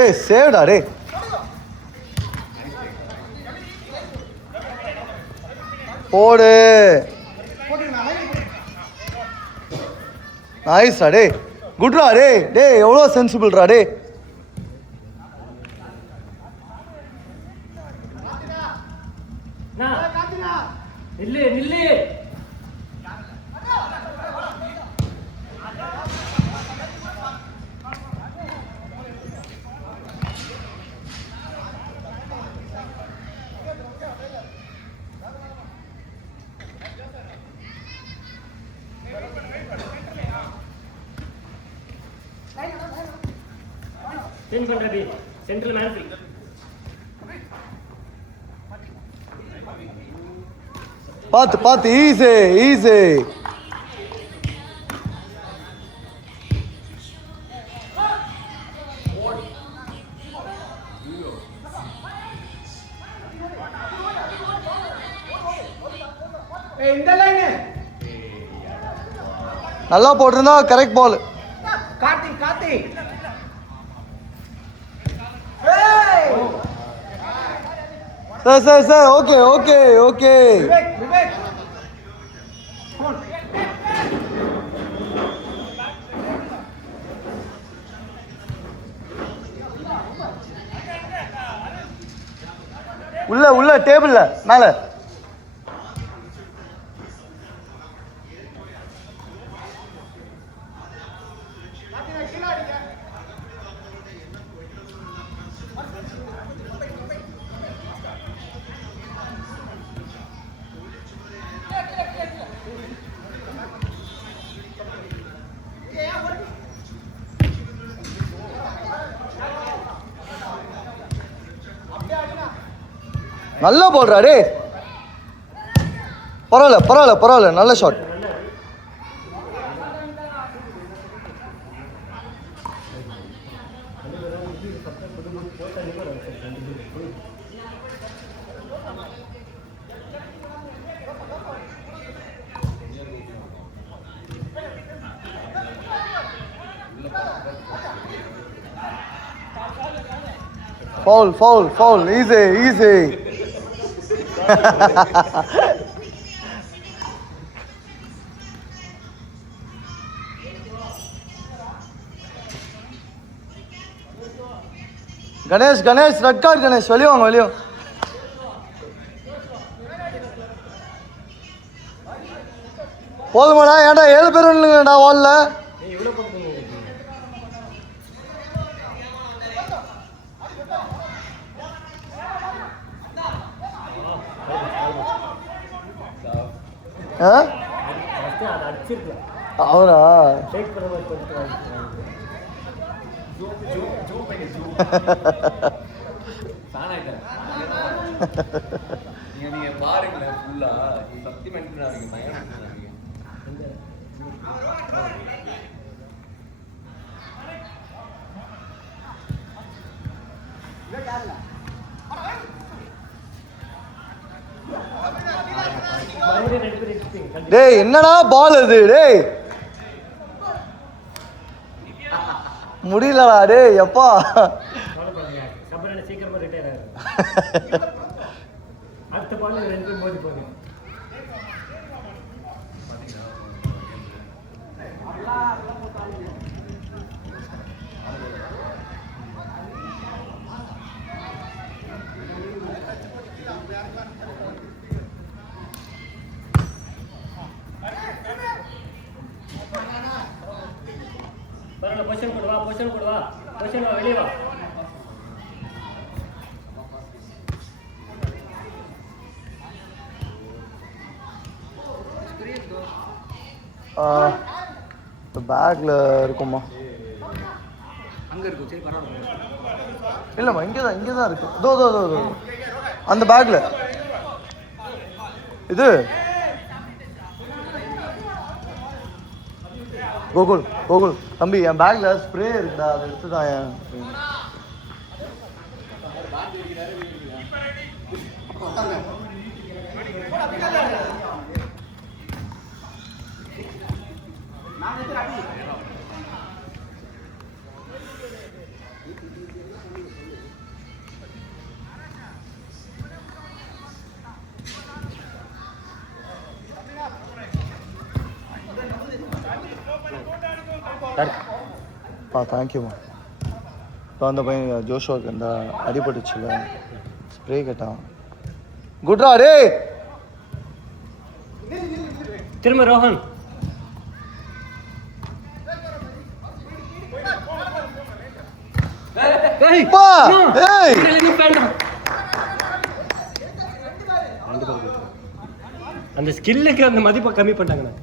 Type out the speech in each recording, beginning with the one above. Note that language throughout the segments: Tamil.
ஏய் சேவ்டா டே. போடு. நைஸ்டா டே. குட்ரா டே. டே எவ்வளோ சென்சிபிள்ரா டே. நில்லு நில்லு. சேஞ்ச் பண்றது சென்ட்ரல் மேன்ஃப்ரீ. பார்த்து பார்த்து ஈஸி ஈஸி. நல்லா போட்டிருந்தா correct ball. Karthik Karthik sir sir sir okay okay okay. உள்ள உள்ள டேபிள்ல மேல. நல்லா போடுறா டே. பரவாயில்ல பரவாயில்ல பரவாயில்ல நல்ல shot. Foul, foul, foul. Easy, easy. Ganesh Ganesh red card Ganesh. வெளியே வாங்க வெளியே. போதுமாடா. ஏன்டா 7 பேர் இல்லைங்கடா வால்ல. அவரா நீங்க பாருங்களேன் ஃபுல்லா சப்ளிமெண்ட் டேய் என்னடா பால் அது டேய். முடியலடா டேய் எப்பா. சீக்கிரமா ரிட்டையர் ஆகுது. அடுத்த பால் 2 மோதி போகுது. பரவாயில்ல பொசிஷன் கொடு வா பொசிஷன் கொடு வா பொசிஷன் வா வெளியே வா. பேக்ல இருக்குமா? அங்க இருக்கு. சரி பரவாயில்ல. இல்லம்மா இங்கே தான் இருக்கு. தோ தோ தோ தோ அந்த பேக்ல. இது கோகுல் கோகுல் தம்பி என் பேக்ல ஸ்ப்ரே இருக்குடா அதை எடுத்துதான். என் தேங்க்யூம்மா. இப்போ அந்த பையன் ஜோஷுவாக்கு இந்த அடிபட்டுச்சுல ஸ்ப்ரே கேட்டான். குட்ரா டே. திரும்ப ரோஹன். பா ஏய் அந்த ஸ்கில்லுக்கு அந்த மதிப்பை கம்மி பண்ணிட்டாங்கண்ணா.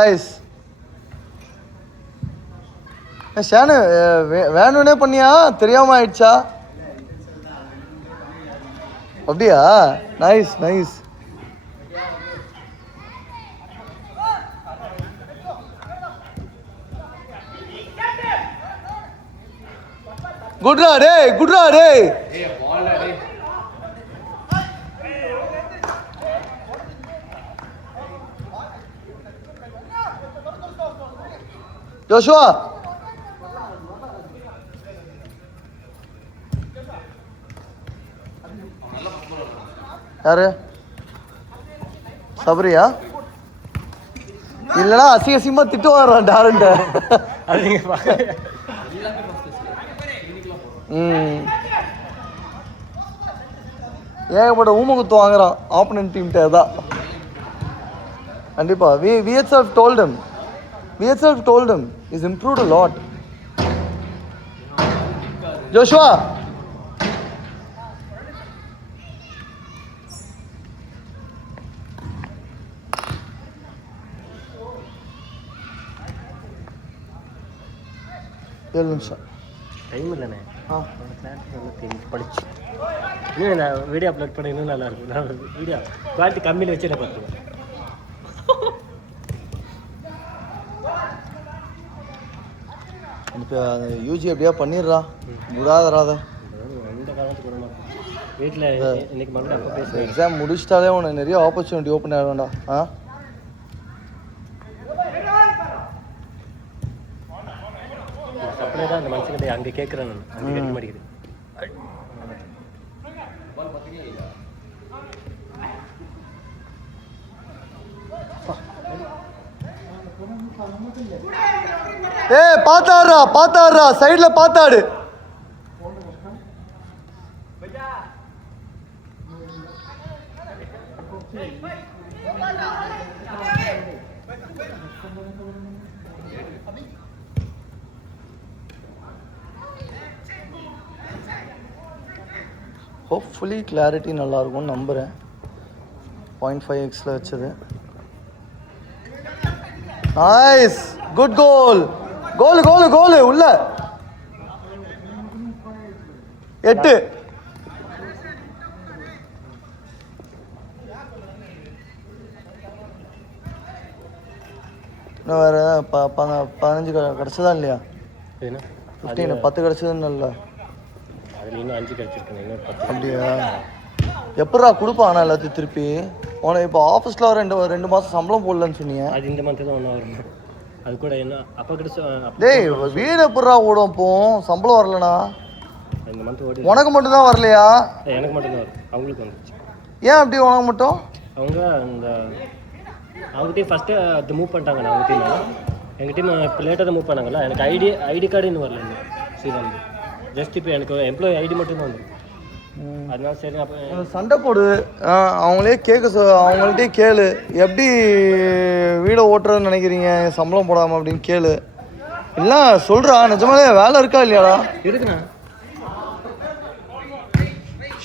ஐஸ் ஷானு வேணும்னே பண்ணியா தெரியாம ஆயிடுச்சா? அப்படியா? Nice nice. குட்ரா டே குட்ரா டே. ஜோஷுவா யாரு? சபரியா? இல்லடா அசிங்கமா திட்டு வர்றான் டாரண்ட. ஏகப்பட்ட ஊமகுத்து வாங்குறான் ஆப்போனன்ட் டீம்கிட்ட. தான் கண்டிப்பா. we itself told him. He's improved a lot. Joshua ஏழு நிமிஷம் டைம் இல்லைண்ணே. படிச்சு இன்னும் நான் வீடியோ அப்லோட் பண்ண இன்னும் நல்லா இருக்கும். நான் வீடியோ குவாலிட்டி கம்மியில் வச்சு நான் பார்த்துவேன். இப்போ யூஜி எப்படியா பண்ணிடுறா விடாதராத. எந்த காலத்துக்கு விட மாட்டேன். வீட்டில் இன்னைக்கு மட்டும் அப்போ பேசுகிறேன். எக்ஸாம் முடிச்சிட்டாலே உனக்கு நிறைய ஆப்பர்ச்சுனிட்டி ஓப்பன் ஆகிடும்டா. சப்ளை தான் அந்த மனுஷங்கிட்ட அங்கே கேட்குறேன். நான் அங்கே கேட்க மாட்டேங்குது. பாத்தாடுறா சைடுல பாத்தாடு. ஹோப்ஃபுல்லி கிளாரிட்டி நல்லா இருக்கும்னு நம்புகிறேன். 0.5x வச்சது. Nice good goal. கோல் உள்ள 8. இன்னும் வேற 15 கிடச்சதா இல்லையா? 15 10 கிடச்சதுன்னு இல்லை. அதில் இன்னும் 5 கிடச்சிருக்கேன். இன்னும் 10. அப்படியா? எப்படா கொடுப்பானா எல்லாத்தையும் திருப்பி? உனக்கு இப்போ ஆஃபீஸில் ரெண்டு மாதம் சம்பளம் போடலன்னு சொன்னீங்க. அது இந்த மந்த்து தான் ஒன்றா வரும். அது கூட என்ன அப்போ கிடைச்ச டேய் வீடு எப்படா ஓடும் போகும் சம்பளம் வரலனா? இந்த மந்த் ஓடி. உனக்கு மட்டும் தான் வரலையா? எனக்கு மட்டும் தான் வரும். அவங்களுக்கு வந்துச்சு. ஏன் அப்படி உனக்கு மட்டும்? அவங்க அந்த அவங்க டீம் ஃபஸ்ட்டு அது மூவ் பண்ணிட்டாங்க. அவங்க டீம் எங்கள் டீம் இப்போ லேட்டாக தான் மூவ் பண்ணாங்கல்ல. எனக்கு ஐடி கார்டு இன்னும் வரல. இன்னும் ஸ்ரீராம் ஜஸ்ட் இப்போ எனக்கு எம்ப்ளாயி ஐடி மட்டும் தான் வந்துருக்கு. அதனால சரி அப்போ சண்டை போடு. அவங்களே அவங்கள்ட்டே கேளு எப்படி வீடை ஓட்டுறதுன்னு நினைக்கிறீங்க சம்பளம் போடாமல் அப்படின்னு கேளு. இல்லை சொல்கிறா நிஜமாலே வேலை இருக்கா இல்லையாடா? இருக்குண்ணா.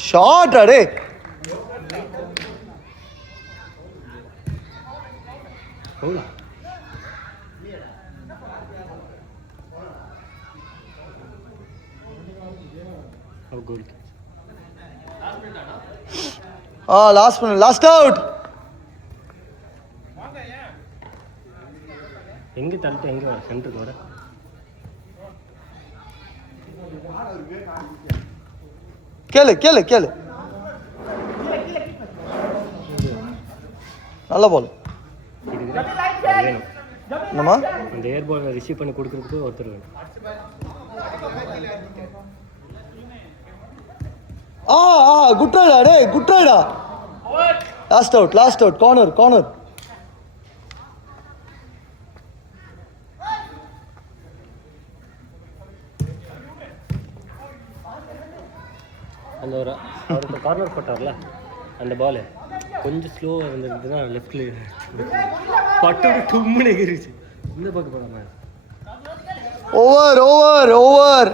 ஷார்ட்டா டே. Last out. எங்கே தள்ளிட்டு எங்கே வர சென்டருக்கு வர? கேளு நல்ல பால். என்னம்மா இந்த ஏர் பால் ரிசீவ் பண்ணி கொடுக்குறதுக்கு ஒருத்தர் வேணும். குட்ரைடா டே குட்ரைடா. Last out corner. அந்த ஒரு அவருக்கு கார்னர் போட்டார்ல அந்த பால் கொஞ்சம் ஸ்லோவாக இருந்ததுன்னா லெஃப்டில் பட்டோட தும்முன்னு எகிரிச்சு இந்த பக்கம் போடாமல் ஓவர் ஓவர் ஓவர்